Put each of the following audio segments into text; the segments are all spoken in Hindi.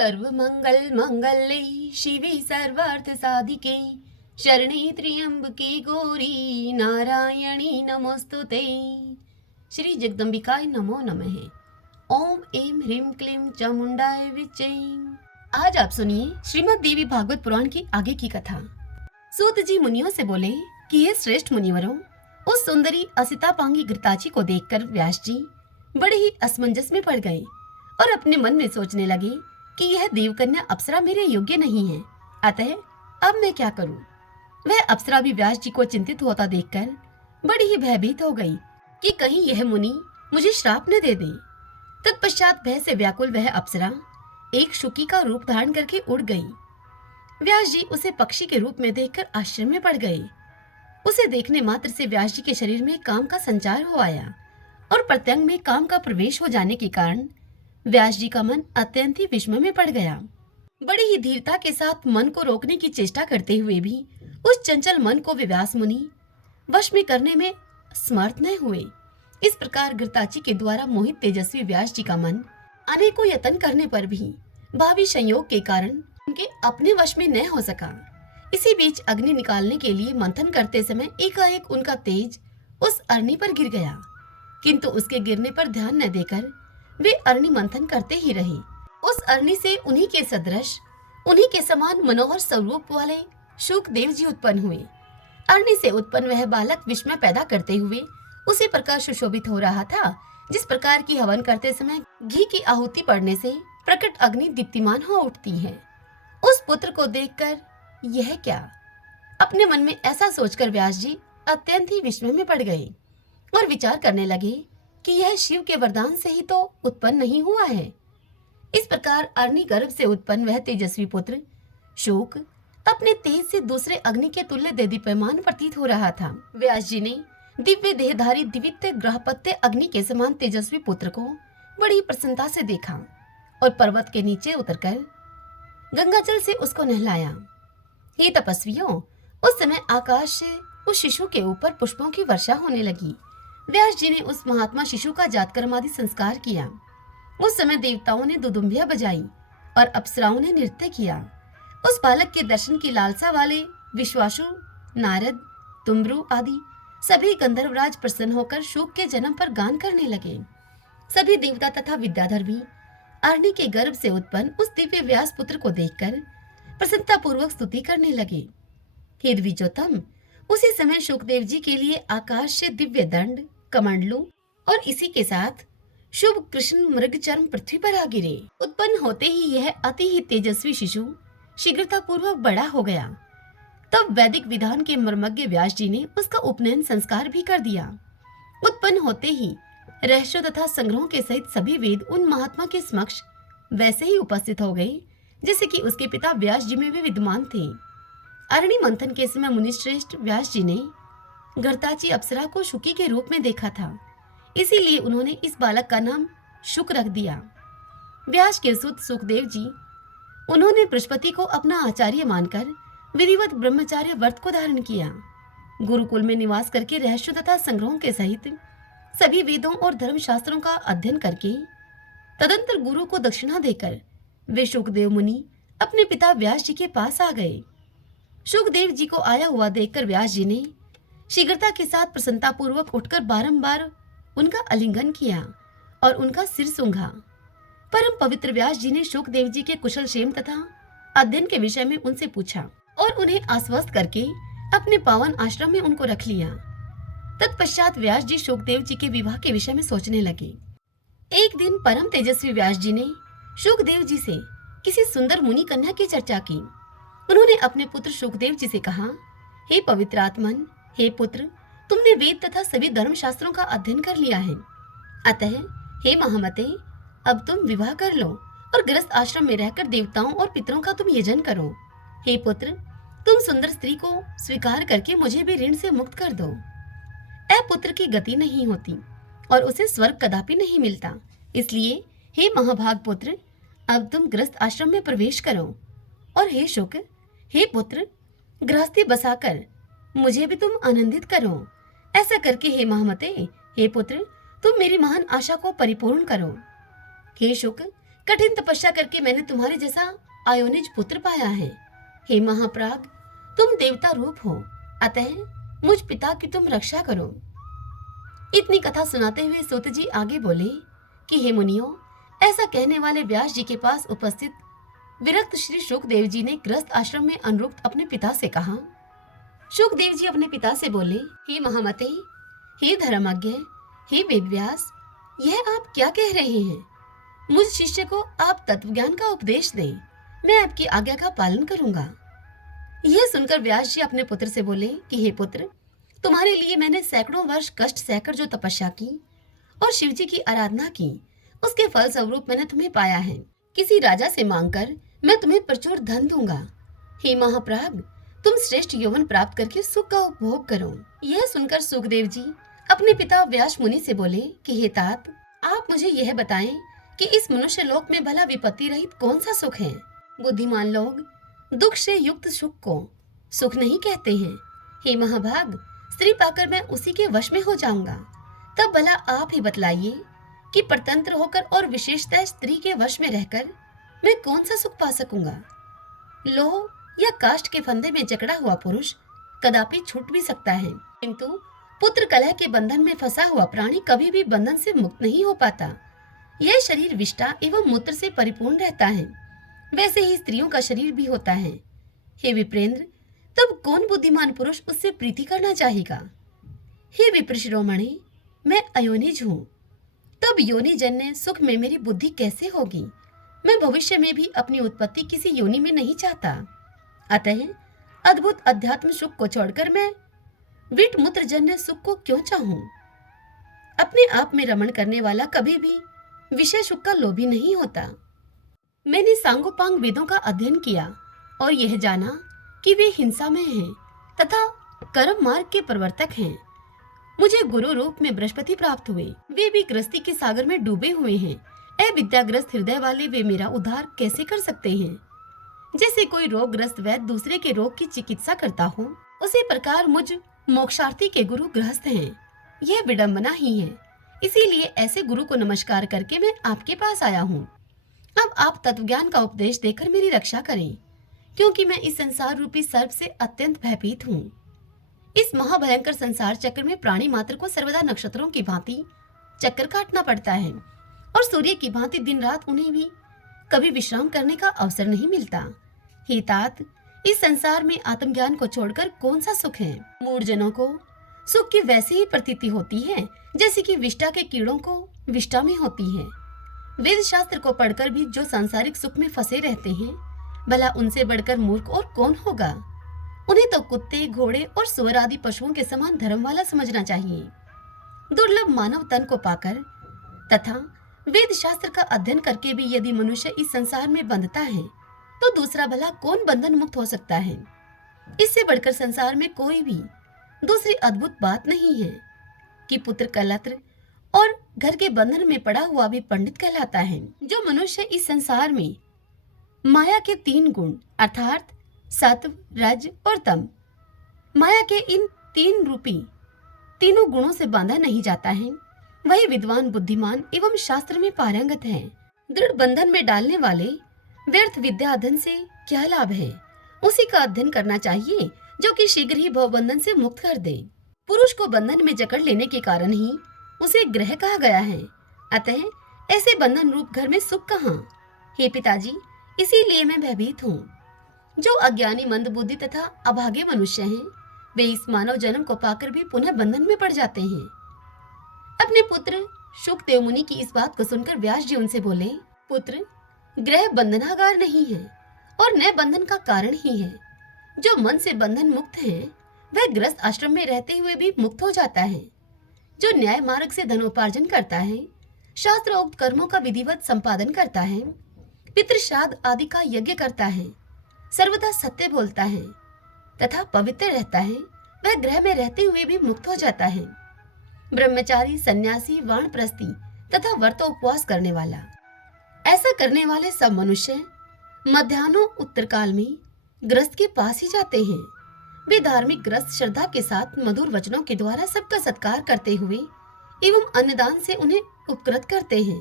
सर्वमंगल मंगले शिवे सर्वार्थ साधिके शरणे त्र्यंबके गौरी नारायणी नमोस्तुते। श्री जगदम्बिकाय नमो नमः। ओम ऐं ह्रीं क्लीं चामुंडाय विचे। आज आप सुनिए श्रीमद् देवी भागवत पुराण की आगे की कथा। सूत जी मुनियों से बोले कि हे श्रेष्ठ मुनिवरों, उस सुंदरी असितापांगी घृताची को देखकर व्यास जी बड़े ही असमंजस में पड़ गए और अपने मन में सोचने लगे कि यह देवकन्या अप्सरा मेरे योग्य नहीं है, अतः अब मैं क्या करूं। वह अप्सरा भी व्यास जी को चिंतित होता देखकर बड़ी ही भयभीत हो गई कि कहीं यह मुनि मुझे श्राप न दे दे। तत्पश्चात भय से व्याकुल वह अप्सरा एक शुकी का रूप धारण करके उड़ गई। व्यास जी उसे पक्षी के रूप में देखकर आश्चर्य में पड़ गए। उसे देखने मात्र से व्यास जी के शरीर में काम का संचार हो आया और प्रत्यंग में काम का प्रवेश हो जाने के कारण व्यास जी का मन अत्यंत ही विस्मय में पड़ गया। बड़ी ही धीरता के साथ मन को रोकने की चेष्टा करते हुए भी उस चंचल मन को व्यास मुनि वश में करने में समर्थ न हुए। इस प्रकार घृताची के द्वारा मोहित तेजस्वी व्यास जी का मन अनेकों यत्न करने पर भी भावी संयोग के कारण उनके अपने वश में न हो सका। इसी बीच अग्नि निकालने के लिए मंथन करते समय एकाएक उनका तेज उस अरणी पर गिर गया, किंतु उसके गिरने पर ध्यान न देकर वे अरणी मंथन करते ही रहे। उस अरणी से उन्हीं के सदृश, उन्हीं के समान मनोहर स्वरूप वाले शुकदेव जी उत्पन्न हुए। अरणी से उत्पन्न वह बालक विस्मय पैदा करते हुए उसी प्रकार सुशोभित हो रहा था जिस प्रकार की हवन करते समय घी की आहुति पड़ने से प्रकट अग्नि दीप्तिमान हो उठती है। उस पुत्र को देखकर यह क्या, अपने मन में ऐसा सोचकर व्यास जी अत्यंत ही विस्मय में पड़ गए और विचार करने लगे कि यह शिव के वरदान से ही तो उत्पन्न नहीं हुआ है। इस प्रकार अरणी गर्भ से उत्पन्न वह तेजस्वी पुत्र शोक अपने तेज से दूसरे अग्नि के तुल्य देदीप्यमान प्रतीत हो रहा था। व्यास जी ने दिव्य देहधारी दिव्य ग्रहपत्य अग्नि के समान तेजस्वी पुत्र को बड़ी प्रसन्नता से देखा और पर्वत के नीचे उतरकर गंगाजल से उसको नहलाया। हे तपस्वियों, उस समय आकाश से उस शिशु के ऊपर पुष्पों की वर्षा होने लगी। व्यास जी ने उस महात्मा शिशु का जातकर्मादि संस्कार किया। उस समय देवताओं ने दुदुम्बियां बजाई और अप्सराओं ने नृत्य किया। उस बालक के दर्शन की लालसा वाले विश्वासु, नारद, तुम्ब्रु आदि सभी गंधर्वराज प्रसन्न होकर शुक के जन्म पर गान करने लगे। सभी देवता तथा विद्याधर भी अरणी के गर्भ से उत्पन्न उस दिव्य व्यास पुत्र को देखकर प्रसन्नता पूर्वक स्तुति करने लगे। हे द्विजोत्तम, उसी समय शुकदेव जी के लिए आकाश से दिव्य दंड, कमंडलू और इसी के साथ शुभ कृष्ण मृगचर्म पृथ्वी पर आ गिरे। उत्पन्न होते ही यह अति ही तेजस्वी शिशु शीघ्रता पूर्वक बड़ा हो गया। तब वैदिक विधान के मर्मज्ञ व्यास जी ने उसका उपनयन संस्कार भी कर दिया। उत्पन्न होते ही रहस्यों तथा संग्रहों के सहित सभी वेद उन महात्मा के समक्ष वैसे ही उपस्थित हो गए जैसे कि उसके पिता व्यास जी में भी विद्यमान थे। अरणी मंथन के समय मुनिश्रेष्ठ व्यास जी ने घृताची अप्सरा को शुकी के रूप में देखा था, इसीलिए उन्होंने इस बालक का नाम शुक रख दिया। व्यास के सुत सुखदेव जी, उन्होंने बृहस्पति को अपना आचार्य मानकर विधिवत ब्रह्मचार्य व्रत को धारण किया। गुरुकुल में निवास करके रहस्यों तथा संग्रहों के सहित सभी वेदों और धर्मशास्त्रों का अध्ययन करके तदंतर गुरु को दक्षिणा देकर वे शुकदेव मुनि अपने पिता व्यास जी के पास आ गए। शुकदेव जी को आया हुआ देखकर व्यास जी ने शीघ्रता के साथ प्रसन्नता पूर्वक उठकर बारंबार उनका आलिंगन किया और उनका सिर सूंघा। परम पवित्र व्यास जी ने शुकदेव जी के कुशल क्षेम तथा अध्ययन के विषय में उनसे पूछा और उन्हें आश्वस्त करके अपने पावन आश्रम में उनको रख लिया। तत्पश्चात व्यास जी शुकदेव जी के विवाह के विषय में सोचने लगे। एक दिन परम तेजस्वी व्यास जी ने शुकदेव जी से किसी सुंदर मुनि कन्या की चर्चा की। उन्होंने अपने पुत्र शुकदेव जी से कहा, हे पवित्र आत्मन, हे पुत्र, तुमने वेद तथा सभी धर्मशास्त्रों का अध्ययन कर लिया है, अतः हे महामते, अब तुम विवाह कर लो और गृहस्थ आश्रम में रहकर देवताओं और पितरों का तुम यजन करो। हे पुत्र, तुम सुंदर स्त्री को स्वीकार करके मुझे भी ऋण से मुक्त कर दो। अपुत्र की गति नहीं होती और उसे स्वर्ग कदापि नहीं मिलता, इसलिए हे महाभाग पुत्र, अब तुम गृहस्थ आश्रम में प्रवेश करो। और हे शुक, हे पुत्र, गृहस्थी बसाकर मुझे भी तुम आनंदित करो। ऐसा करके हे महामते, हे पुत्र, तुम मेरी महान आशा को परिपूर्ण करो। हे शुक, कठिन तपस्या करके मैंने तुम्हारे जैसा आयोनिज पुत्र पाया है। हे महाप्राग, तुम देवता रूप हो, अतः मुझ पिता की तुम रक्षा करो। इतनी कथा सुनाते हुए सूत जी आगे बोले कि हे मुनियों, ऐसा कहने वाले व्यास जी के पास उपस्थित विरक्त श्री शुकदेव जी ने गृहस्थ आश्रम में अनुरुक्त अपने पिता से कहा। शुकदेव जी अपने पिता से बोले, हे महामते, हे धर्मज्ञ, हे वेदव्यास, यह आप क्या कह रहे हैं? मुझ शिष्य को आप तत्वज्ञान का उपदेश दें, मैं आपकी आज्ञा का पालन करूंगा। यह सुनकर व्यास जी अपने पुत्र से बोले कि हे पुत्र, तुम्हारे लिए मैंने सैकड़ों वर्ष कष्ट सहकर जो तपस्या की और शिव जी की आराधना की, उसके फल स्वरूप मैंने तुम्हें पाया है। किसी राजा से मांगकर मैं तुम्हें प्रचुर धन दूंगा। हे महाप्राग, तुम श्रेष्ठ यौवन प्राप्त करके सुख का उपभोग करो। यह सुनकर सुखदेव जी अपने पिता व्यास मुनि से बोले कि हे तात, आप मुझे यह बताएं कि इस मनुष्य लोक में भला विपत्ति रहित कौन सा सुख है? बुद्धिमान लोग दुख से युक्त सुख को सुख नहीं कहते हैं। हे महाभाग, स्त्री पाकर मैं उसी के वश में हो जाऊंगा। तब भला आप ही बतलाइए कि परतंत्र होकर और विशेषतः स्त्री के वश में रहकर मैं कौन सा सुख पा सकूंगा? लोह या काष्ठ के फंदे में जकड़ा हुआ पुरुष कदापि छूट भी सकता है, किंतु पुत्र कलह के बंधन में फंसा हुआ प्राणी कभी भी बंधन से मुक्त नहीं हो पाता। यह शरीर विष्टा एवं मूत्र से परिपूर्ण रहता है, वैसे ही स्त्रियों का शरीर भी होता है। हे विप्रेंद्र, तब कौन बुद्धिमान पुरुष उससे प्रीति करना चाहेगा? हे विप्र शिरोमणि, मैं अयोनिज हूँ, तब योनि जन्य सुख में मेरी बुद्धि कैसे होगी? मैं भविष्य में भी अपनी उत्पत्ति किसी योनि में नहीं चाहता, अतः अद्भुत अध्यात्म सुख को छोड़कर मैं विट मूत्र जन्य सुख को क्यों चाहूं? अपने आप में रमण करने वाला कभी भी विषय सुख का लोभी नहीं होता। मैंने सांगोपांग वेदों का अध्ययन किया और यह जाना कि वे हिंसामय हैं तथा कर्म मार्ग के प्रवर्तक हैं। मुझे गुरु रूप में बृहस्पति प्राप्त हुए, वे भी गृहस्थी के सागर में डूबे हुए हैं। अविद्याग्रस्त हृदय वाले वे मेरा उद्धार कैसे कर सकते हैं? जैसे कोई रोगग्रस्त वैद्य दूसरे के रोग की चिकित्सा करता हो, उसी प्रकार मुझ मोक्षार्थी के गुरु गृहस्थ हैं। यह विडंबना ही है, इसीलिए ऐसे गुरु को नमस्कार करके मैं आपके पास आया हूँ। अब आप तत्वज्ञान का उपदेश देकर मेरी रक्षा करें, क्योंकि मैं इस संसार रूपी सर्प से अत्यंत भयभीत हूँ। इस महाभयंकर संसार चक्र में प्राणी मात्र को सर्वदा नक्षत्रों की भांति चक्कर काटना पड़ता है और सूर्य की भांति दिन रात उन्हें भी कभी विश्राम करने का अवसर नहीं मिलता। हे तात, इस संसार में आत्मज्ञान को छोड़कर कौन सा सुख है? मूढ़जनों को सुख की वैसी ही प्रतीति होती है जैसे कि विष्टा के कीड़ों को विष्टा में होती है। वेद शास्त्र को पढ़कर भी जो सांसारिक सुख में फंसे रहते हैं, भला उनसे बढ़कर मूर्ख और कौन होगा? उन्हें तो कुत्ते, घोड़े और सुअर आदि पशुओं के समान धर्म वाला समझना चाहिए। दुर्लभ मानव तन को पाकर तथा वेद शास्त्र का अध्ययन करके भी यदि मनुष्य इस संसार में बंधता है, तो दूसरा भला कौन बंधन मुक्त हो सकता है? इससे बढ़कर संसार में कोई भी दूसरी अद्भुत बात नहीं है कि पुत्र कलत्र और घर के बंधन में पड़ा हुआ भी पंडित कहलाता है। जो मनुष्य इस संसार में माया के 3 गुण अर्थात सत्व, रज और तम, माया के इन 3 रूपी तीनों गुणों से बांधा नहीं जाता है, वही विद्वान, बुद्धिमान एवं शास्त्र में पारंगत है। दृढ़ बंधन में डालने वाले व्यर्थ विद्या अध्ययन से क्या लाभ है? उसी का अध्ययन करना चाहिए जो कि शीघ्र ही भवबंधन से मुक्त कर दे। पुरुष को बंधन में जकड़ लेने के कारण ही उसे ग्रह कहा गया है, अतः ऐसे बंधन रूप घर में सुख कहाँ? हे पिताजी, इसीलिए मैं भयभीत हूँ। जो अज्ञानी, मंद बुद्धि तथा अभागे मनुष्य हैं, वे इस मानव जन्म को पाकर भी पुनः बंधन में पड़ जाते हैं। अपने पुत्र शुकदेव मुनि की इस बात को सुनकर व्यास जी उनसे बोले, पुत्र, ग्रह बंधनागार नहीं है और न बंधन का कारण ही है। जो मन से बंधन मुक्त है, वह गृहस्थ आश्रम में रहते हुए भी मुक्त हो जाता है। जो न्याय मार्ग से धनोपार्जन करता है, शास्त्रोक्त कर्मों का विधिवत संपादन करता है, पितृश्राद्ध आदि का यज्ञ करता है, सर्वदा सत्य बोलता है तथा पवित्र रहता है, वह ग्रह में रहते हुए भी मुक्त हो जाता है। ब्रह्मचारी, सन्यासी, वानप्रस्थी तथा व्रत उपवास करने वाला, ऐसा करने वाले सब मनुष्य मध्याह्नों उत्तर काल में ग्रस्त के पास ही जाते हैं। वे धार्मिक ग्रस्त श्रद्धा के साथ मधुर वचनों के द्वारा सबका सत्कार करते हुए एवं अन्नदान से उन्हें उपकृत करते हैं।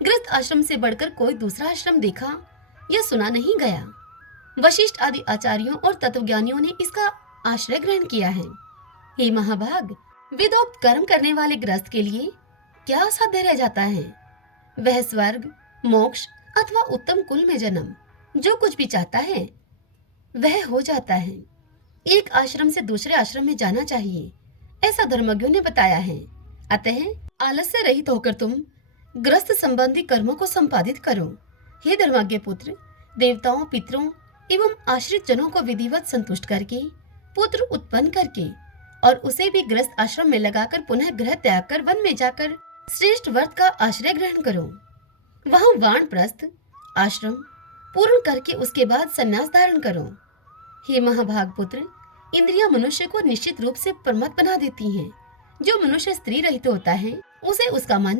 गृहस्थ आश्रम से बढ़कर कोई दूसरा आश्रम देखा या सुना नहीं गया। वशिष्ठ आदि आचार्यों और तत्वज्ञानियों ने इसका आश्रय ग्रहण किया है। हे महाभाग, वेदोक्त कर्म करने वाले गृहस्थ के लिए क्या असाध्य रह जाता है? वह स्वर्ग, मोक्ष अथवा उत्तम कुल में जन्म जो कुछ भी चाहता है वह हो जाता है। एक आश्रम से दूसरे आश्रम में जाना चाहिए, ऐसा धर्मज्ञों ने बताया है। अतः आलस्य रहित होकर तुम गृहस्थ संबंधी कर्मों को संपादित करो। हे धर्मज्ञ पुत्र, देवताओं, पितरों एवं आश्रित जनों को विधिवत संतुष्ट करके, पुत्र उत्पन्न करके और उसे भी गृहस्थ आश्रम में लगाकर पुनः गृह त्याग कर वन में जाकर श्रेष्ठ व्रत का आश्रय ग्रहण करो। वहां वानप्रस्थ आश्रम पूर्ण करके उसके बाद संन्यास धारण करो। हे महाभाग पुत्र, इंद्रियां मनुष्य को निश्चित रूप से प्रमत्त बना देती हैं। जो मनुष्य स्त्री रहित होता है उसे उसका मन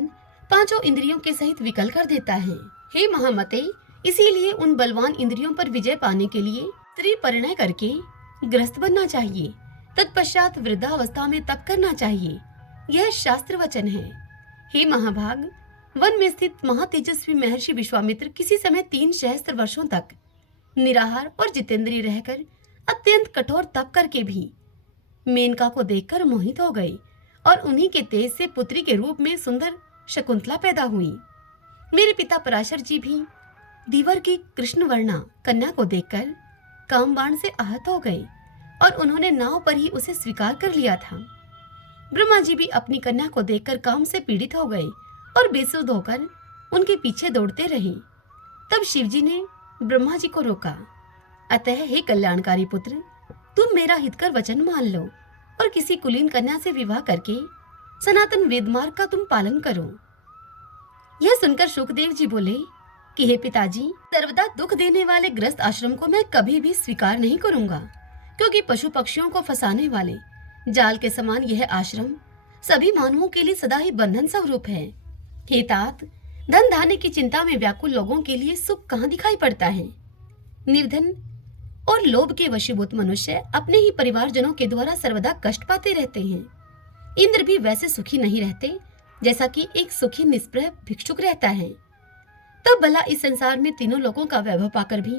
पांचों इंद्रियों के सहित विकल कर देता है। हे महामते, इसीलिए उन बलवान इंद्रियों पर विजय पाने के लिए स्त्री परिणय करके गृहस्थ बनना चाहिए। तत्पश्चात वृद्धावस्था में तप करना चाहिए। यह शास्त्र वचन है। हे महाभाग, वन में स्थित महातेजस्वी महर्षि विश्वामित्र किसी समय 3 सहस्त्र वर्षों तक निराहार और जितेंद्रिय रहकर अत्यंत कठोर तप करके भी मेनका को देखकर मोहित हो गए और उन्हीं के तेज से पुत्री के रूप में सुंदर शकुंतला पैदा हुई। मेरे पिता पराशर जी भी दीवर की कृष्णवर्णा कन्या को देखकर कामबाण से आहत हो गए और उन्होंने नाव पर ही उसे स्वीकार कर लिया था। ब्रह्मा जी भी अपनी कन्या को देखकर काम से पीड़ित हो गए और बेसुध होकर उनके पीछे दौड़ते रहे। तब शिवजी ने ब्रह्मा जी को रोका। अतः हे कल्याणकारी पुत्र, तुम मेरा हितकर वचन मान लो और किसी कुलीन कन्या से विवाह करके सनातन वेद मार्ग का तुम पालन करो। यह सुनकर शुकदेव जी बोले कि हे पिताजी, सर्वदा दुख देने वाले गृहस्थ आश्रम को मैं कभी भी स्वीकार नहीं करूंगा, क्योंकि पशु पक्षियों को फंसाने वाले जाल के समान यह आश्रम सभी मानवों के लिए सदा ही बंधन स्वरूप है। हे तात, धन धान्य की चिंता में व्याकुल लोगों के लिए सुख कहाँ दिखाई पड़ता है? निर्धन और लोभ के वशीभूत मनुष्य अपने ही परिवारजनों के द्वारा सर्वदा कष्ट पाते रहते हैं। इंद्र भी वैसे सुखी नहीं रहते जैसा कि एक सुखी निष्प्रह भिक्षुक रहता है। तब भला इस संसार में तीनों लोगों का वैभव पाकर भी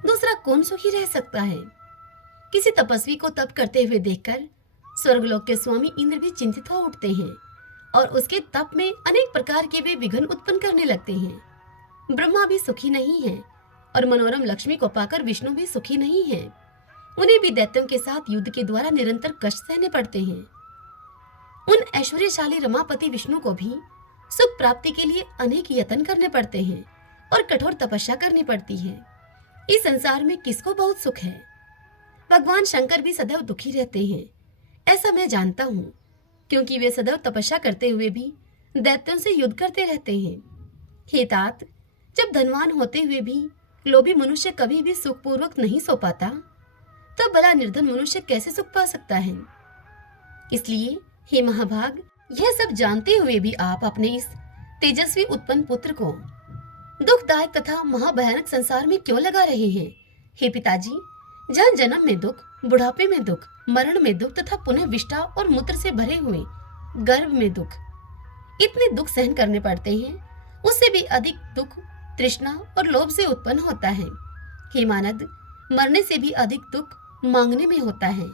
दूसरा कौन सुखी रह सकता है? किसी तपस्वी को तप करते हुए देखकर स्वर्गलोक के स्वामी इंद्र भी चिंतित हो उठते हैं और उसके तप में अनेक प्रकार के वे विघ्न उत्पन्न करने लगते हैं। ब्रह्मा भी सुखी नहीं है और मनोरम लक्ष्मी को पाकर विष्णु भी सुखी नहीं है। उन्हें भी दैत्यों के साथ युद्ध के द्वारा निरंतर कष्ट सहने पड़ते हैं। उन ऐश्वर्यशाली रमापति विष्णु को भी सुख प्राप्ति के लिए अनेक यत्न करने पड़ते हैं और कठोर तपस्या करनी पड़ती है। इस संसार में किसको बहुत सुख है? भगवान शंकर भी सदैव दुखी रहते हैं, ऐसा मैं जानता हूँ, क्योंकि वे सदैव तपस्या करते हुए भी दैत्यों से युद्ध करते रहते हैं। हे तात, जब धनवान होते हुए भी लोभी मनुष्य कभी भी सुखपूर्वक नहीं सो पाता, तब भला निर्धन मनुष्य कैसे सुख पा सकता है? इसलिए हे महाभाग, यह सब जानते हुए भी आप अपने इस तेजस्वी उत्पन्न पुत्र को दुखदायक तथा महाभयानक संसार में क्यों लगा रहे हैं? हे पिताजी, जहाँ जन्म में दुख, बुढ़ापे में दुख, मरण में दुख तथा पुनः विष्ठा और मूत्र से भरे हुए गर्भ में दुख, इतने दुख सहन करने पड़ते हैं, उससे भी अधिक दुख तृष्णा और लोभ से उत्पन्न होता है। हे मानद, मरने से भी अधिक दुख मांगने में होता है।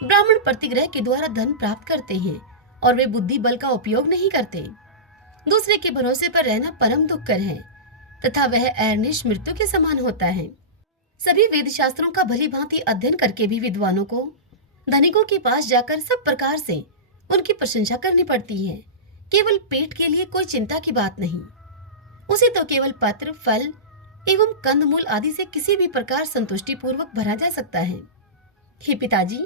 ब्राह्मण प्रतिग्रह के द्वारा धन प्राप्त करते हैं और वे बुद्धि बल का उपयोग नहीं करते। दूसरे के भरोसे पर रहना परम दुखकर है तथा वह अहर्निश मृत्यु के समान होता है। सभी वेद शास्त्रों का भली भांति अध्ययन करके भी विद्वानों को धनिकों के पास जाकर सब प्रकार से उनकी प्रशंसा करनी पड़ती है। केवल पेट के लिए कोई चिंता की बात नहीं, उसे तो केवल पत्र, फल एवं कंदमूल आदि से किसी भी प्रकार संतुष्टि पूर्वक भरा जा सकता है। हे पिताजी,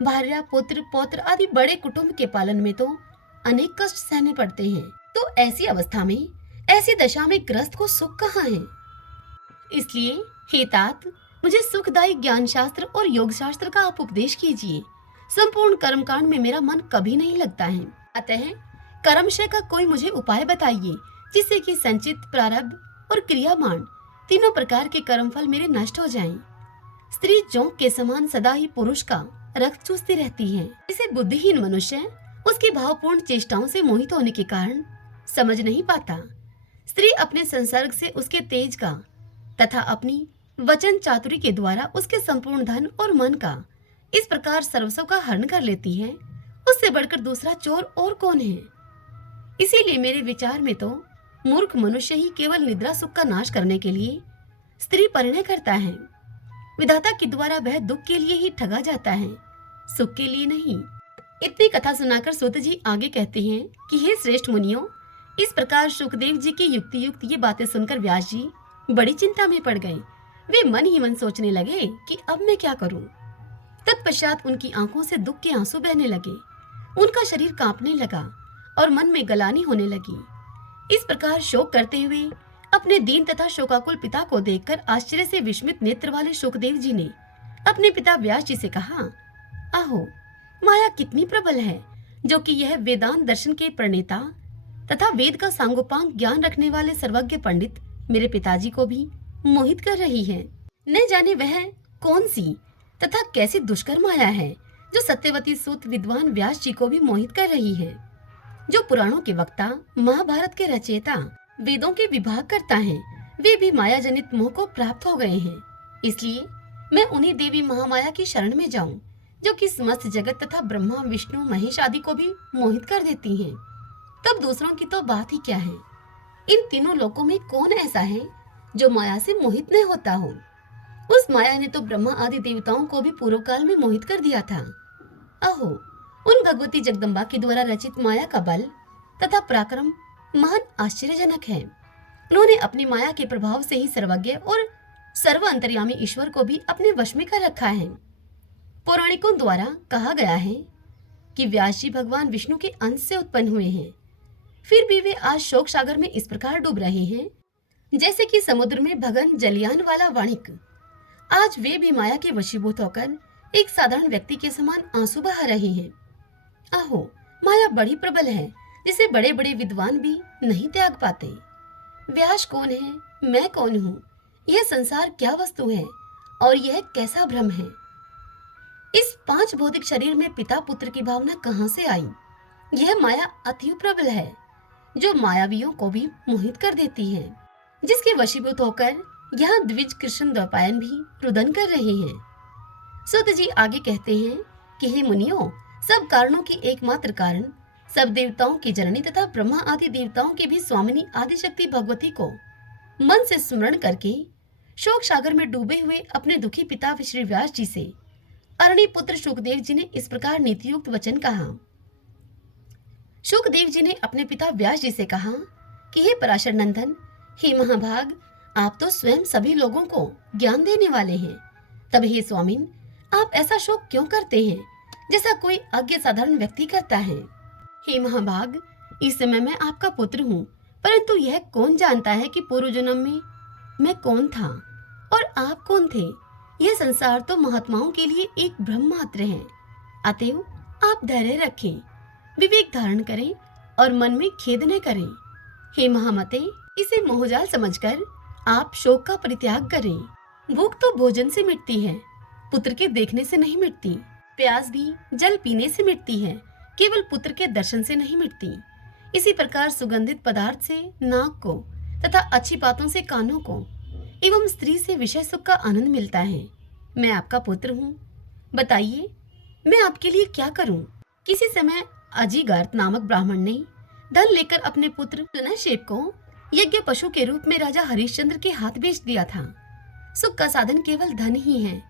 भार्या, पुत्र, पौत्र आदि बड़े कुटुंब के पालन में तो अनेक कष्ट सहने पड़ते हैं, तो ऐसी अवस्था में, ऐसी दशा में गृहस्थ को सुख कहाँ है? इसलिए हे तात, मुझे सुखदायी ज्ञान शास्त्र और योग शास्त्र का आप उपदेश कीजिए। संपूर्ण कर्मकांड में मेरा मन कभी नहीं लगता है, अतः कर्मशय का कोई मुझे उपाय बताइए जिससे कि संचित, प्रारब्ध और क्रियामाण तीनों प्रकार के कर्मफल मेरे नष्ट हो जाएं। स्त्री जोंक के समान सदा ही पुरुष का रक्त चूसती रहती है। इसे बुद्धिहीन मनुष्य उसकी भावपूर्ण चेष्टाओं से मोहित होने के कारण समझ नहीं पाता। स्त्री अपने संसर्ग से उसके तेज का तथा अपनी वचन चातुरी के द्वारा उसके संपूर्ण धन और मन का इस प्रकार सर्वस्व का हरण कर लेती है, उससे बढ़कर दूसरा चोर और कौन है। इसीलिए मेरे विचार में तो मूर्ख मनुष्य ही केवल निद्रा सुख का नाश करने के लिए स्त्री परिणय करता है। विधाता के द्वारा वह दुख के लिए ही ठगा जाता है, सुख के लिए नहीं। इतनी कथा सुनाकर सूत जी आगे कहते हैं कि हे श्रेष्ठ मुनियों, इस प्रकार सुखदेव जी की युक्ति युक्त ये बातें सुनकर व्यास जी बड़ी चिंता में पड़ गए। वे मन ही मन सोचने लगे कि अब मैं क्या करूं। तत्पश्चात उनकी आंखों से दुख के आंसू बहने लगे, उनका शरीर कांपने लगा और मन में गलानी होने लगी। इस प्रकार शोक करते हुए अपने दीन तथा शोकाकुल पिता को देखकर आश्चर्य से विस्मित नेत्र वाले सुखदेव जी ने अपने पिता व्यास जी से कहा, आहो, माया कितनी प्रबल है, जो कि यह वेदांत दर्शन के प्रणेता तथा वेद का सांगोपांग ज्ञान रखने वाले सर्वज्ञ पंडित मेरे पिताजी को भी मोहित कर रही है। न जाने वह कौन सी तथा कैसी दुष्कर माया है जो सत्यवती सूत विद्वान व्यास जी को भी मोहित कर रही है। जो पुराणों के वक्ता, महाभारत के रचयिता, वेदों के विभाग करता है, वे भी माया जनित मोह को प्राप्त हो गए हैं। इसलिए मैं उन्हीं देवी महामाया की शरण में जाऊं, जो कि समस्त जगत तथा ब्रह्मा विष्णु महेश आदि को भी मोहित कर देती हैं। तब दूसरों की तो बात ही क्या है। इन तीनों लोकों में कौन ऐसा है जो माया से मोहित नहीं होता हो। उस माया ने तो ब्रह्मा आदि देवताओं को भी पूर्व काल में मोहित कर दिया था। अहो, उन भगवती जगदम्बा के द्वारा रचित माया का बल तथा पराक्रम महान आश्चर्यजनक है। उन्होंने अपनी माया के प्रभाव से ही सर्वज्ञ और सर्व अंतर्यामी ईश्वर को भी अपने वश में कर रखा है। पौराणिकों द्वारा कहा गया है कि व्यास जी भगवान विष्णु के अंश से उत्पन्न हुए हैं, फिर भी वे आज शोक सागर में इस प्रकार डूब रहे हैं जैसे कि समुद्र में भगन जलियान वाला वाणिक। आज वे भी माया के वशीभूत होकर एक साधारण व्यक्ति के समान आंसू बहा रहे हैं। आहो, माया बड़ी प्रबल है, जिसे बड़े बड़े विद्वान भी नहीं त्याग पाते। व्यास कौन है, मैं कौन हूँ, यह संसार क्या वस्तु है और यह कैसा भ्रम है। इस 5 भौतिक शरीर में पिता पुत्र की भावना कहाँ से आई। यह माया अति प्रबल है, जो मायावियों को भी मोहित कर देती है, जिसके वशीभूत होकर यहाँ द्विज कृष्ण द्वैपायन भी रुदन कर रहे हैं। सूत जी आगे कहते हैं कि हे मुनियों, सब कारणों की एकमात्र कारण, सब देवताओं की जननी तथा ब्रह्मा आदि देवताओं की भी स्वामिनी आदिशक्ति भगवती को मन से स्मरण करके शोक सागर में डूबे हुए अपने दुखी पिता श्री व्यास जी से अरणी पुत्र शुकदेव जी ने इस प्रकार नीतियुक्त वचन कहा। शुकदेव जी ने अपने पिता व्यास जी से कहा कि हे पराशर नंदन, हे महाभाग, आप तो स्वयं सभी लोगों को ज्ञान देने वाले हैं, तब हे स्वामिन, आप ऐसा शोक क्यों करते हैं जैसा कोई अज्ञ साधारण व्यक्ति करता है। हे महाभाग, इस समय मैं आपका पुत्र हूँ, परंतु यह कौन जानता है कि पूर्व जन्म में मैं कौन था और आप कौन थे। यह संसार तो महात्माओं के लिए एक भ्रम मात्र है। अतएव आप धैर्य रखें, विवेक धारण करें और मन में खेद न करें। हे महामते, इसे मोहजाल समझकर आप शोक का परित्याग करें। भूख तो भोजन से मिटती है, पुत्र के देखने से नहीं मिटती। प्यास भी जल पीने से मिटती है, केवल पुत्र के दर्शन से नहीं मिटती। इसी प्रकार सुगंधित पदार्थ से नाक को तथा अच्छी बातों से कानों को एवं स्त्री से विषय सुख का आनंद मिलता है। मैं आपका पुत्र हूँ, बताइए मैं आपके लिए क्या करूँ। किसी समय अजिगार्थ नामक ब्राह्मण ने धन लेकर अपने पुत्र नशेप को यज्ञ पशु के रूप में राजा हरिश्चंद्र के हाथ बेच दिया था। सुख का साधन केवल धन ही है,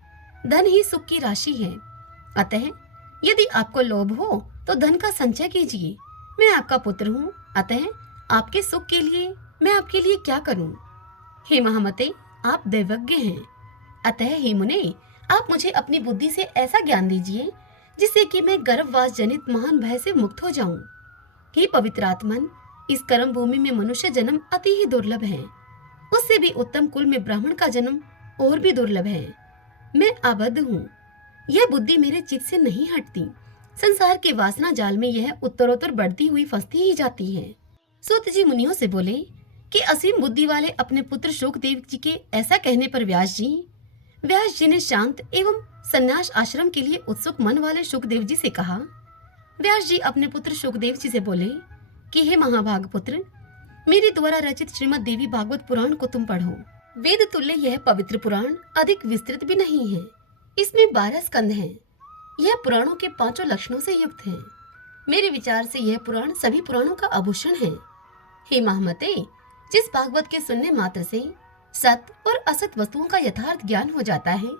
धन ही सुख की राशि है। अतः यदि आपको लोभ हो तो धन का संचय कीजिए। मैं आपका पुत्र हूँ, अतः आपके सुख के लिए मैं आपके लिए क्या करूँ। हे महामते, आप दैवज्ञ हैं, अतः हे मुने, आप मुझे अपनी बुद्धि से ऐसा ज्ञान दीजिए जिससे कि मैं गर्भवास जनित महान भय से मुक्त हो जाऊं। हे पवित्र आत्मन, इस कर्म भूमि में मनुष्य जन्म अति ही दुर्लभ है, उससे भी उत्तम कुल में ब्राह्मण का जन्म और भी दुर्लभ है। मैं आबद्ध हूँ, यह बुद्धि मेरे चित्त से नहीं हटती। संसार के वासना जाल में यह उत्तरोत्तर बढ़ती हुई फंसती ही जाती है। सूत जी मुनियों से बोले कि असीम बुद्धि वाले अपने पुत्र शुकदेव जी के ऐसा कहने पर व्यास जी ने शांत एवं संन्यास आश्रम के लिए उत्सुक मन वाले शुकदेव जी से कहा। व्यास जी अपने पुत्र शुकदेव जी से बोले कि हे महाभाग पुत्र, मेरे द्वारा रचित श्रीमद् देवी भागवत पुराण को तुम पढ़ो। वेद तुल्य यह पवित्र पुराण अधिक विस्तृत भी नहीं है। इसमें 12 स्कंद हैं। यह पुराणों के 5 लक्षणों से युक्त है। मेरे विचार से यह पुराण सभी पुराणों का आभूषण है। हे महामते, जिस भागवत के सुनने मात्र से सत और असत वस्तुओं का यथार्थ ज्ञान हो जाता है,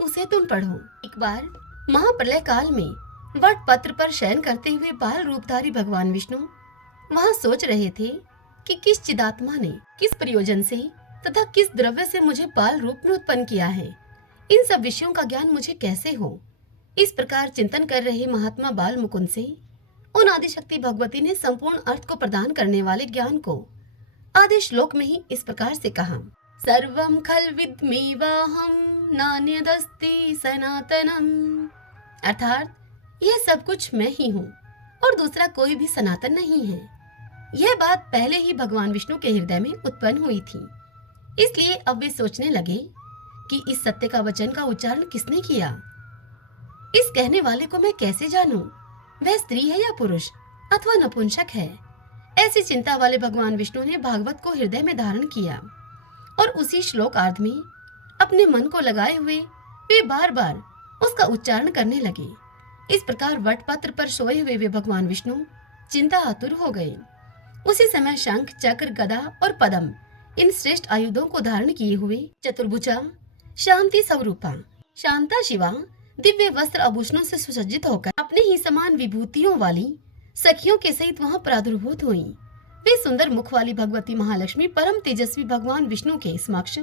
उसे तुम पढ़ो। एक बार महाप्रलय काल में वट पत्र पर शयन करते हुए बाल रूपधारी भगवान विष्णु वहां सोच रहे थे कि किस चिदात्मा ने किस प्रयोजन से तथा किस द्रव्य से मुझे बाल रूप में उत्पन्न किया है। इन सब विषयों का ज्ञान मुझे कैसे हो। इस प्रकार चिंतन कर रहे महात्मा बाल मुकुंद से उन आदिशक्ति भगवती ने संपूर्ण अर्थ को प्रदान करने वाले ज्ञान को आदि श्लोक में ही इस प्रकार से कहा। सर्वं खल्विद्मेवाहं नान्यदस्ति सनातनम। अर्थात यह सब कुछ मैं ही हूँ और दूसरा कोई भी सनातन नहीं है। यह बात पहले ही भगवान विष्णु के हृदय में उत्पन्न हुई थी। इसलिए अब वे सोचने लगे कि इस सत्य का वचन का उच्चारण किसने किया। इस कहने वाले को मैं कैसे जानूं? वह स्त्री है या पुरुष अथवा नपुंसक है? ऐसी चिंता वाले भगवान विष्णु ने भागवत को हृदय में धारण किया और उसी श्लोकार्ध में अपने मन को लगाए हुए वे बार बार उसका उच्चारण करने लगे। इस प्रकार वटपत्र पर सोए हुए वे भगवान विष्णु चिंता आतुर हो गए। उसी समय शंख, चक्र, गदा और पद्म इन श्रेष्ठ आयुधों को धारण किए हुए चतुर्भुजा, शांति स्वरूपा, शांता शिवा दिव्य वस्त्र आभूषणों से सुसज्जित होकर अपने ही समान विभूतियों वाली सखियों के सहित वहां प्रादुर्भूत हुई। वे सुंदर मुख वाली भगवती महालक्ष्मी परम तेजस्वी भगवान विष्णु के समक्ष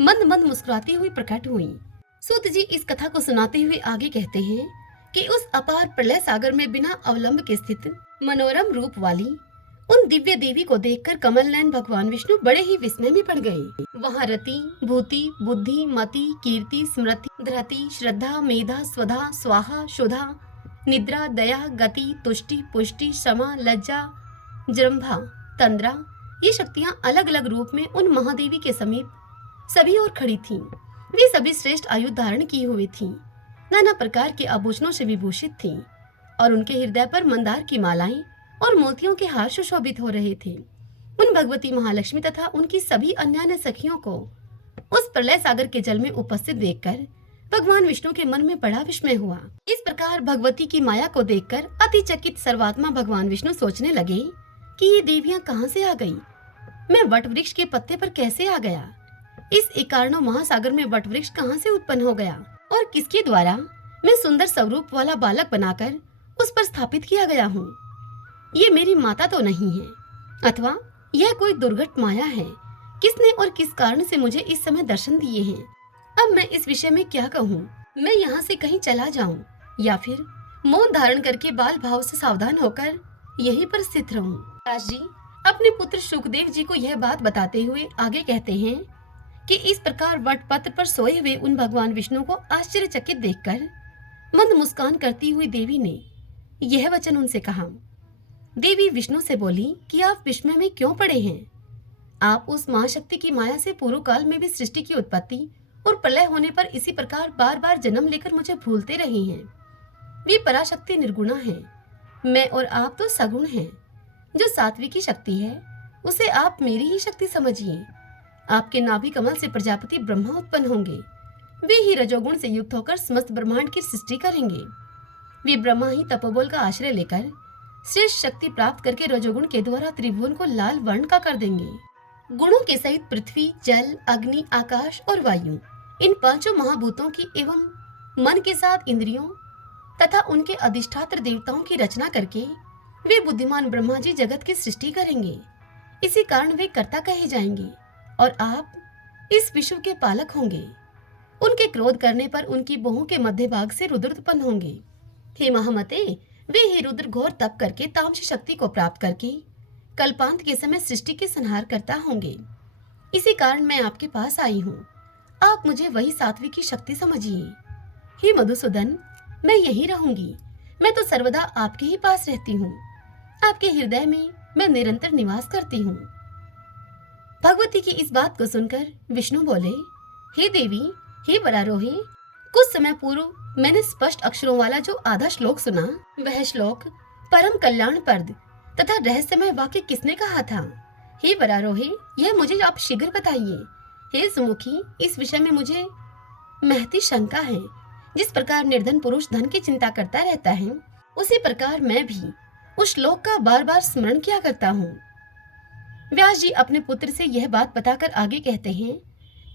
मंद मंद मुस्कुराती हुई प्रकट हुई। सूत जी इस कथा को सुनाते हुए आगे कहते हैं कि उस अपार प्रलय सागर में बिना अवलंब के स्थित मनोरम रूप वाली उन दिव्य देवी को देखकर कमल नयन भगवान विष्णु बड़े ही विस्मय में पड़ गए। वहाँ रति, भूति, बुद्धि, मति, कीर्ति, स्मृति, धृति, श्रद्धा, मेधा, स्वधा, स्वाहा, शुधा, निद्रा, दया, गति, तुष्टि, पुष्टि, क्षमा, लज्जा, जृंभा, तंद्रा, ये शक्तियाँ अलग अलग रूप में उन महादेवी के समीप सभी ओर खड़ी थीं। वे सभी श्रेष्ठ आयु धारण किए हुए थीं, नाना प्रकार के आभूषणों से विभूषित थीं और उनके हृदय पर मंदार की मालाएं और मोतियों के हार सुशोभित हो रहे थे। उन भगवती महालक्ष्मी तथा उनकी सभी अन्य सखियों को उस प्रलय सागर के जल में उपस्थित देखकर भगवान विष्णु के मन में बड़ा विस्मय हुआ। इस प्रकार भगवती की माया को देखकर अतिचकित सर्वात्मा भगवान विष्णु सोचने लगे कि ये देवियां कहाँ से आ गई, मैं वट वृक्ष के पत्ते पर कैसे आ गया, इस एकार्णव महासागर में वट वृक्ष कहाँ से उत्पन्न हो गया और किसके द्वारा मैं सुंदर स्वरूप वाला बालक बनाकर उस पर स्थापित किया गया हूँ। ये मेरी माता तो नहीं है अथवा यह कोई दुर्घट माया है। किसने और किस कारण से मुझे इस समय दर्शन दिए हैं? अब मैं इस विषय में क्या कहूँ? मैं यहाँ से कहीं चला जाऊँ या फिर मौन धारण करके बाल भाव से सावधान होकर यहीं पर स्थित रहूँ? व्यास जी अपने पुत्र सुखदेव जी को यह बात बताते हुए आगे कहते हैं कि इस प्रकार वटपत्र पर सोए हुए उन भगवान विष्णु को आश्चर्यचकित देखकर मंद मुस्कान करती हुई देवी ने यह वचन उनसे कहा। देवी विष्णु से बोली कि आप विस्मय में क्यों पड़े हैं? आप उस महाशक्ति की माया से पूर्व काल में भी सृष्टि की उत्पत्ति और प्रलय होने पर इसी प्रकार बार बार जन्म लेकर मुझे भूलते रहे हैं। वे पराशक्ति निर्गुणा है, मैं और आप तो सगुण हैं। जो सात्विकी शक्ति है उसे आप मेरी ही शक्ति समझिए। आपके नाभि कमल से प्रजापति ब्रह्मा उत्पन्न होंगे। वे ही रजोगुण से युक्त होकर समस्त ब्रह्मांड की सृष्टि करेंगे। वे ब्रह्मा ही तपोबल का आश्रय लेकर श्रेष्ठ शक्ति प्राप्त करके रजोगुण के द्वारा त्रिभुवन को लाल वर्ण का कर देंगे। गुणों के सहित पृथ्वी, जल, अग्नि, आकाश और वायु, इन 5 महाभूतों की एवं मन के साथ इंद्रियों तथा उनके अधिष्ठात्र देवताओं की रचना करके वे बुद्धिमान ब्रह्मा जी जगत की सृष्टि करेंगे। इसी कारण वे कर्ता कहे जाएंगे और आप इस विश्व के पालक होंगे। उनके क्रोध करने पर उनकी बहुओं के मध्य भाग से रुद्र उत्पन्न होंगे। हे महामते, वे ही रुद्र घोर तप करके तामसी शक्ति को प्राप्त करके कल्पांत के समय सृष्टि के संहार करता होंगे। इसी कारण मैं आपके पास आई हूँ। आप मुझे वही सात्विक की शक्ति समझिए। हे मधुसूदन, मैं यही रहूंगी। मैं तो सर्वदा आपके ही पास रहती हूँ। आपके हृदय में मैं निरंतर निवास करती हूँ। भगवती की इस बात को सुनकर विष्णु बोले, हे देवी, हे वरारोहे, कुछ समय पूर्व मैंने स्पष्ट अक्षरों वाला जो आधा श्लोक सुना, वह श्लोक परम कल्याणप्रद तथा रहस्यमय वाक्य किसने कहा था? हे वरारोहे, यह मुझे आप शीघ्र बताइए। हे सुमुखी, इस विषय में मुझे महती शंका है। जिस प्रकार निर्धन पुरुष धन की चिंता करता रहता है, उसी प्रकार मैं भी उस श्लोक का बार बार स्मरण किया करता हूँ। व्यास जी अपने पुत्र से यह बात बताकर आगे कहते हैं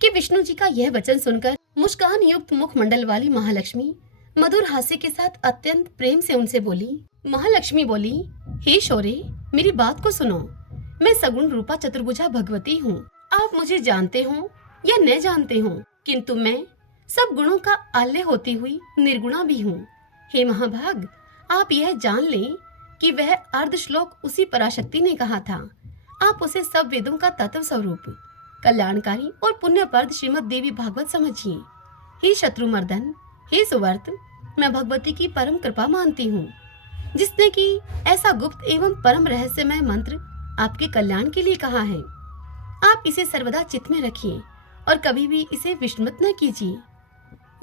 कि विष्णु जी का यह वचन सुनकर मुस्कान युक्त मुखमंडल वाली महालक्ष्मी मधुर हास्य के साथ अत्यंत प्रेम से उनसे बोली। महालक्ष्मी बोली, हे शौर्य, मेरी बात को सुनो। मैं सगुण रूपा चतुर्भुजा भगवती हूँ। आप मुझे जानते हो या न जानते हो, किंतु मैं सब गुणों का आल्य होती हुई निर्गुणा भी हूँ। हे महाभाग, आप यह जान लें कि वह अर्ध श्लोक उसी पराशक्ति ने कहा था। आप उसे सब वेदों का तत्व स्वरूप, कल्याणकारी और पुण्यप्रद श्रीमद देवी भागवत समझिए। हे शत्रुमर्दन, हे सुवर्त, मैं भगवती की परम कृपा मानती हूँ, जिसने कि ऐसा गुप्त एवं परम रहस्यमय मंत्र आपके कल्याण के लिए कहा है। आप इसे सर्वदा चित्त में रखिए और कभी भी इसे विस्मृत न कीजिए।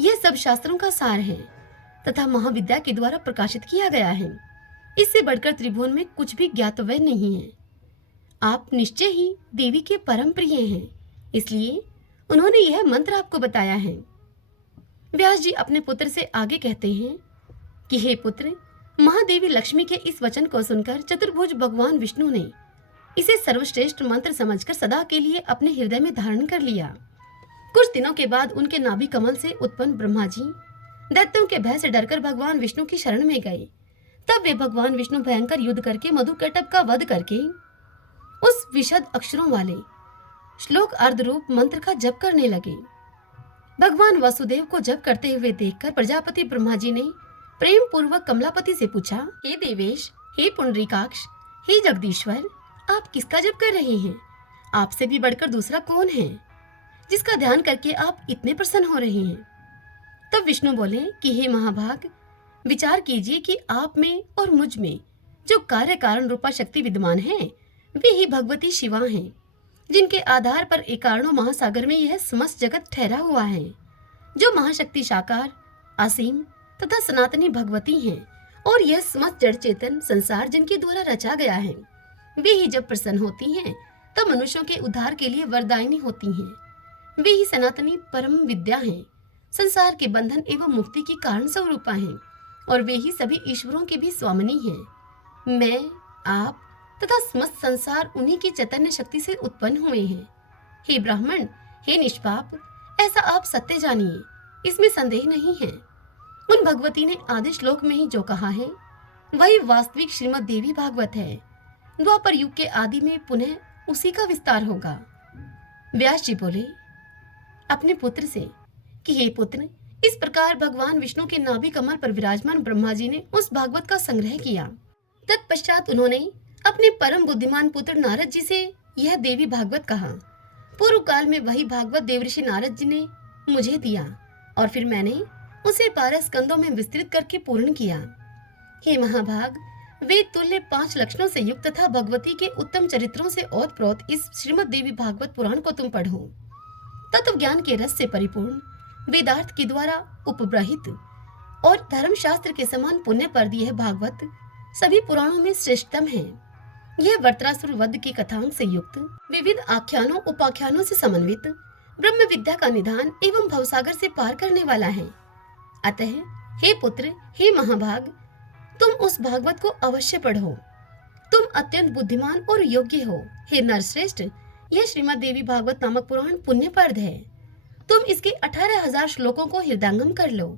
यह सब शास्त्रों का सार है तथा महाविद्या के द्वारा प्रकाशित किया गया है। इससे बढ़कर त्रिभुवन में कुछ भी ज्ञातव्य नहीं है। आप निश्चय ही देवी के परम प्रिय हैं, इसलिए उन्होंने यह मंत्र आपको बताया है। व्यास जी अपने पुत्र से आगे कहते हैं कि हे पुत्र, महादेवी लक्ष्मी के इस वचन को सुनकर चतुर्भुज भगवान विष्णु ने इसे सर्वश्रेष्ठ मंत्र समझकर सदा के लिए अपने हृदय में धारण कर लिया। कुछ दिनों के बाद उनके नाभि कमल से उत्पन्न ब्रह्मा जी दैत्यों के भय से डरकर भगवान विष्णु की शरण में गए। तब वे भगवान विष्णु भयंकर युद्ध करके मधुकैटभ का वध करके उस विशद अक्षरों वाले श्लोक अर्ध रूप मंत्र का जप करने लगे। भगवान वासुदेव को जप करते हुए देखकर प्रजापति ब्रह्मा जी ने प्रेम पूर्वक कमलापति से पूछा, हे देवेश, हे पुंडरीकाक्ष, हे जगदीश्वर, आप किसका जप कर रहे हैं? आपसे भी बढ़कर दूसरा कौन है जिसका ध्यान करके आप इतने प्रसन्न हो रहे हैं? तब विष्णु बोले कि हे महाभाग, विचार कीजिए कि आप में और मुझ में जो कार्य कारण रूपा शक्ति विद्यमान है, वे ही भगवती शिवा हैं, जिनके आधार पर एकारणों महासागर में यह समस्त जगत ठहरा हुआ है। जो महाशक्ति साकार, असीम तथा सनातनी भगवती हैं और यह समस्त जड़ चेतन संसार जिनके द्वारा रचा गया है, वे ही जब प्रसन्न होती हैं तब मनुष्यों के उद्धार के लिए वरदायिनी होती हैं। वे ही सनातनी परम विद्या हैं, संसार के बंधन एवं मुक्ति की कारण स्वरूपा हैं और वे ही सभी ईश्वरों की भी स्वामिनी हैं। मैं, आप तथा समस्त संसार उन्हीं की चैतन्य शक्ति से उत्पन्न हुए हैं। हे ब्राह्मण, हे निष्पाप, ऐसा आप सत्य जानिए, इसमें संदेह नहीं है। उन भगवती ने आदि श्लोक में ही जो कहा है, वही वास्तविक श्रीमद देवी भागवत है। द्वापर युग के आदि में पुनः उसी का विस्तार होगा। व्यास जी बोले अपने पुत्र से कि हे पुत्र, इस प्रकार भगवान विष्णु के नाभि कमल पर विराजमान ब्रह्मा जी ने उस भागवत का संग्रह किया। तत्पश्चात उन्होंने अपने परम बुद्धिमान पुत्र नारद जी से यह देवी भागवत कहा। पूर्व काल में वही भागवत देवऋषि नारद जी ने मुझे दिया और फिर मैंने उसे 12 स्कंदों में विस्तृत करके पूर्ण किया। हे महाभाग, वेद तुल्य 5 लक्षणों से युक्त तथा भगवती के उत्तम चरित्रों से ओतप्रोत इस श्रीमद देवी भागवत पुराण को तुम पढ़ो। तत्व ज्ञान के रस से परिपूर्ण, वेदार्थ के द्वारा उपब्रहित और धर्मशास्त्र के समान पुण्य पर यह भागवत सभी पुराणों में श्रेष्ठतम है। यह वृत्रासुर वध की कथाओं से युक्त, विविध आख्यानों उपाख्यानों से समन्वित, ब्रह्म विद्या का निधान एवं भवसागर से पार करने वाला है। अतः हे पुत्र, हे महाभाग, तुम उस भागवत को अवश्य पढ़ो। तुम अत्यंत बुद्धिमान और योग्य हो। हे नरश्रेष्ठ, यह श्रीमद देवी भागवत नामक पुराण पुण्यप्रद है। तुम इसके 18,000 श्लोकों को हृदयंगम कर लो।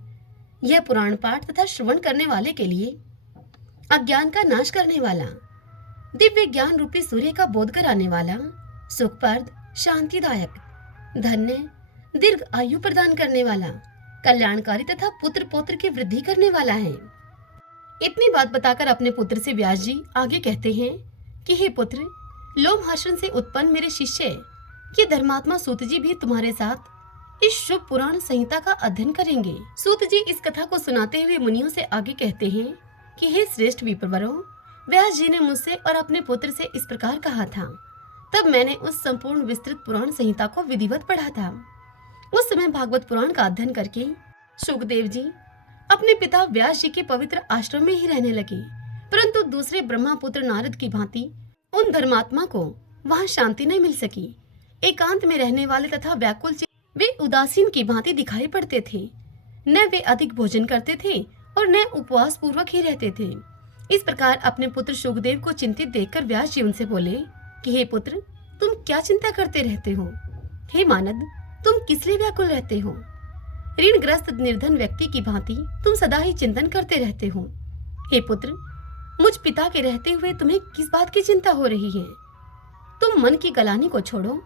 यह पुराण पाठ तथा श्रवण करने वाले के लिए अज्ञान का नाश करने वाला, दिव्य ज्ञान रूपी सूर्य का बोध कराने वाला, सुखप्रद, शांतिदायक, धन्य, दीर्घ आयु प्रदान करने वाला, कल्याणकारी तथा पुत्र पौत्र की वृद्धि करने वाला है। इतनी बात बताकर अपने पुत्र से व्यास जी आगे कहते हैं कि हे पुत्र, लोमहर्षण से उत्पन्न मेरे शिष्य ये धर्मात्मा सूत जी भी तुम्हारे साथ इस शुभ पुराण संहिता का अध्ययन करेंगे। सूत जी इस कथा को सुनाते हुए मुनियों से आगे कहते हैं कि हे श्रेष्ठ विप्रवरों, व्यास जी ने मुझसे और अपने पुत्र से इस प्रकार कहा था। तब मैंने उस संपूर्ण विस्तृत पुराण संहिता को विधिवत पढ़ा था। उस समय भागवत पुराण का अध्ययन करके शुकदेव जी अपने पिता व्यास जी के पवित्र आश्रम में ही रहने लगे, परंतु दूसरे ब्रह्मा पुत्र नारद की भांति उन धर्मात्मा को वहां शांति नहीं मिल सकी। एकांत में रहने वाले तथा व्याकुल वे उदासीन की भांति दिखाई पड़ते थे। न वे अधिक भोजन करते थे और न उपवास पूर्वक ही रहते थे। इस प्रकार अपने पुत्र शुकदेव को चिंतित देखकर व्यास जी उनसे बोले कि हे पुत्र, तुम क्या चिंता करते रहते हो? हे मानद, तुम किस लिए व्याकुल रहते हो? ऋणग्रस्त निर्धन व्यक्ति की भांति तुम सदा ही चिंतन करते रहते हो। हे पुत्र, मुझ पिता के रहते हुए तुम्हें किस बात की चिंता हो रही है? तुम मन की गलानी को छोड़ो,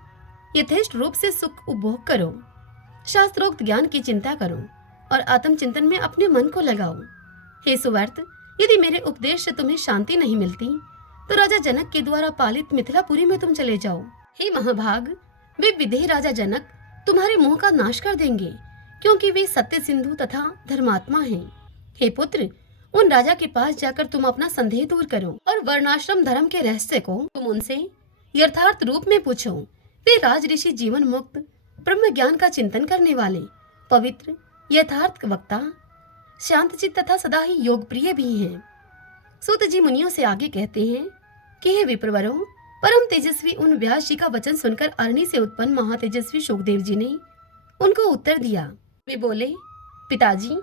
यथेष्ट रूप से सुख उपभोग करो, शास्त्रोक्त ज्ञान की चिंता करो और आत्मचिंतन में अपने मन को लगाओ। हे सुवर्त, यदि मेरे उपदेश से तुम्हें शांति नहीं मिलती तो राजा जनक के द्वारा पालित मिथिलापुरी में तुम चले जाओ। हे महाभाग, वे विदेह राजा जनक तुम्हारे मुंह का नाश कर देंगे, क्योंकि वे सत्य सिंधु तथा धर्मात्मा हैं। हे पुत्र, उन राजा के पास जाकर तुम अपना संदेह दूर करो और वर्णाश्रम धर्म के रहस्य को तुम उनसे यथार्थ रूप में पूछो। वे राज ऋषि जीवन मुक्त ब्रह्म ज्ञान का चिंतन करने वाले पवित्र यथार्थ वक्ता, शांतचित्त तथा सदा ही योग प्रिय भी हैं। सूत जी मुनियों से आगे कहते हैं कि हे विप्रवरों, परम तेजस्वी उन व्यास जी का वचन सुनकर अरणी से उत्पन्न महातेजस्वी शुकदेव जी ने उनको उत्तर दिया। वे बोले, पिताजी,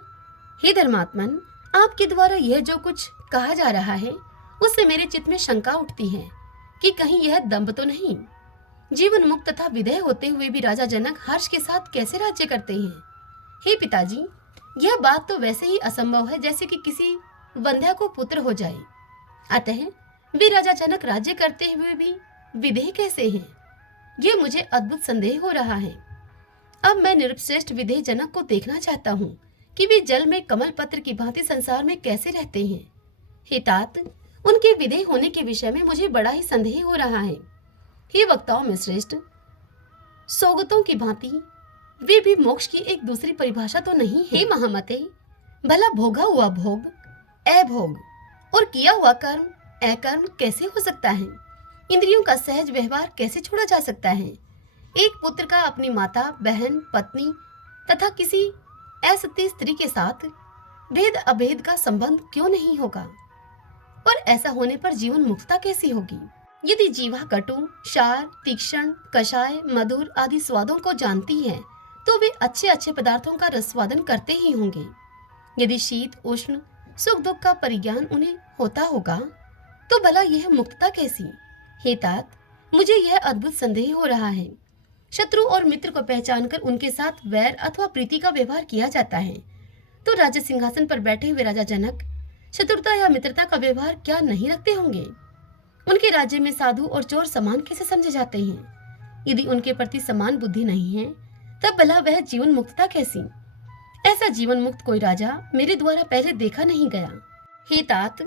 हे धर्मात्मन, आपके द्वारा यह जो कुछ कहा जा रहा है उससे मेरे चित्त में शंका उठती है कि कहीं यह दंभ तो नहीं। जीवन मुक्त तथा विदेह होते हुए भी राजा जनक हर्ष के साथ कैसे राज्य करते हैं? हे पिताजी, यह बात तो वैसे ही असंभव है जैसे कि किसी वंध्या को पुत्र हो जाए। अतः वे राजा जनक राज्य करते हुए भी विदेह कैसे हैं? यह मुझे अद्भुत संदेह हो रहा है। अब मैं निरुपश्रेष्ठ विदेह जनक को देखना चाहता हूँ कि वे जल में कमल पत्र की भांति संसार में कैसे रहते हैं। हे तात, उनके विदेह होने के विषय में मुझे बड़ा ही संदेह हो रहा है। हे वक्ताओं में श्रेष्ठ, सौगतों की भांति वे भी मोक्ष की एक दूसरी परिभाषा तो नहीं है। हे महामते, भला भोगा हुआ भोग अभोग और किया हुआ कर्म अकर्म कैसे हो सकता है? इंद्रियों का सहज व्यवहार कैसे छोड़ा जा सकता है? एक पुत्र का अपनी माता, बहन, पत्नी तथा किसी असती स्त्री के साथ भेद अभेद का संबंध क्यों नहीं होगा? और ऐसा होने पर जीवन मुक्तता कैसी होगी? यदि जीवा कटु, क्षार, तीक्ष्ण, कषाय, मधुर आदि स्वादों को जानती है तो वे अच्छे अच्छे पदार्थों का रसवादन करते ही होंगे। यदि शीत, उष्ण, सुख दुख का परिज्ञान उन्हें होता होगा तो भला यह मुक्तता कैसी? हे तात, मुझे यह अद्भुत संदेह हो रहा है। शत्रु और मित्र को पहचानकर उनके साथ वैर अथवा प्रीति का व्यवहार किया जाता है, तो राज्य सिंहासन पर बैठे हुए राजा जनक शत्रुता या मित्रता का व्यवहार क्या नहीं रखते होंगे? उनके राज्य में साधु और चोर समान कैसे समझे जाते हैं? यदि उनके प्रति समान बुद्धि नहीं है तब भला वह जीवन मुक्तता कैसी? ऐसा जीवन मुक्त कोई राजा मेरे द्वारा पहले देखा नहीं गया। हे तात,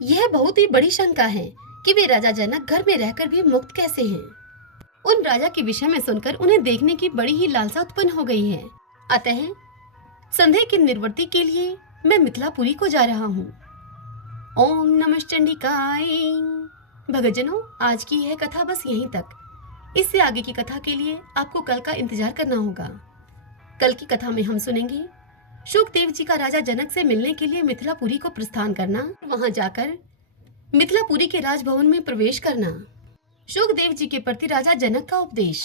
यह बहुत ही बड़ी शंका है कि वे राजा जनक घर में रहकर भी मुक्त कैसे हैं। उन राजा के विषय में सुनकर उन्हें देखने की बड़ी ही लालसा उत्पन्न हो गई है। अतः संदेह की निवृत्ति के लिए मैं मिथिलापुरी को जा रहा हूँ। ओम नमः चंडिकाय। भक्तजनों, आज की यह कथा बस यहीं तक। इससे आगे की कथा के लिए आपको कल का इंतजार करना होगा। कल की कथा में हम सुनेंगे शुकदेव जी का राजा जनक से मिलने के लिए मिथिलापुरी को प्रस्थान करना, वहां जाकर मिथिलापुरी के राजभवन में प्रवेश करना, शुकदेव जी के प्रति राजा जनक का उपदेश,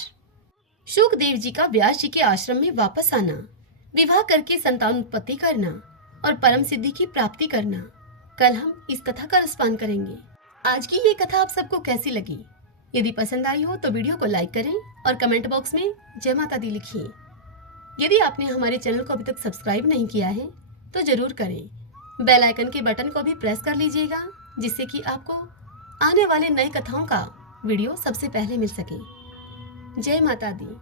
शुकदेव जी का व्यास जी के आश्रम में वापस आना, विवाह करके संतान उत्पत्ति करना और परम सिद्धि की प्राप्ति करना। कल हम इस कथा का रसपान करेंगे। आज की ये कथा आप सबको कैसी लगी? यदि पसंद आई हो तो वीडियो को लाइक करें और कमेंट बॉक्स में जय माता दी लिखिए। यदि आपने हमारे चैनल को अभी तक सब्सक्राइब नहीं किया है तो जरूर करें। बेल आइकन के बटन को भी प्रेस कर लीजिएगा, जिससे कि आपको आने वाले नए कथाओं का वीडियो सबसे पहले मिल सके। जय माता दी।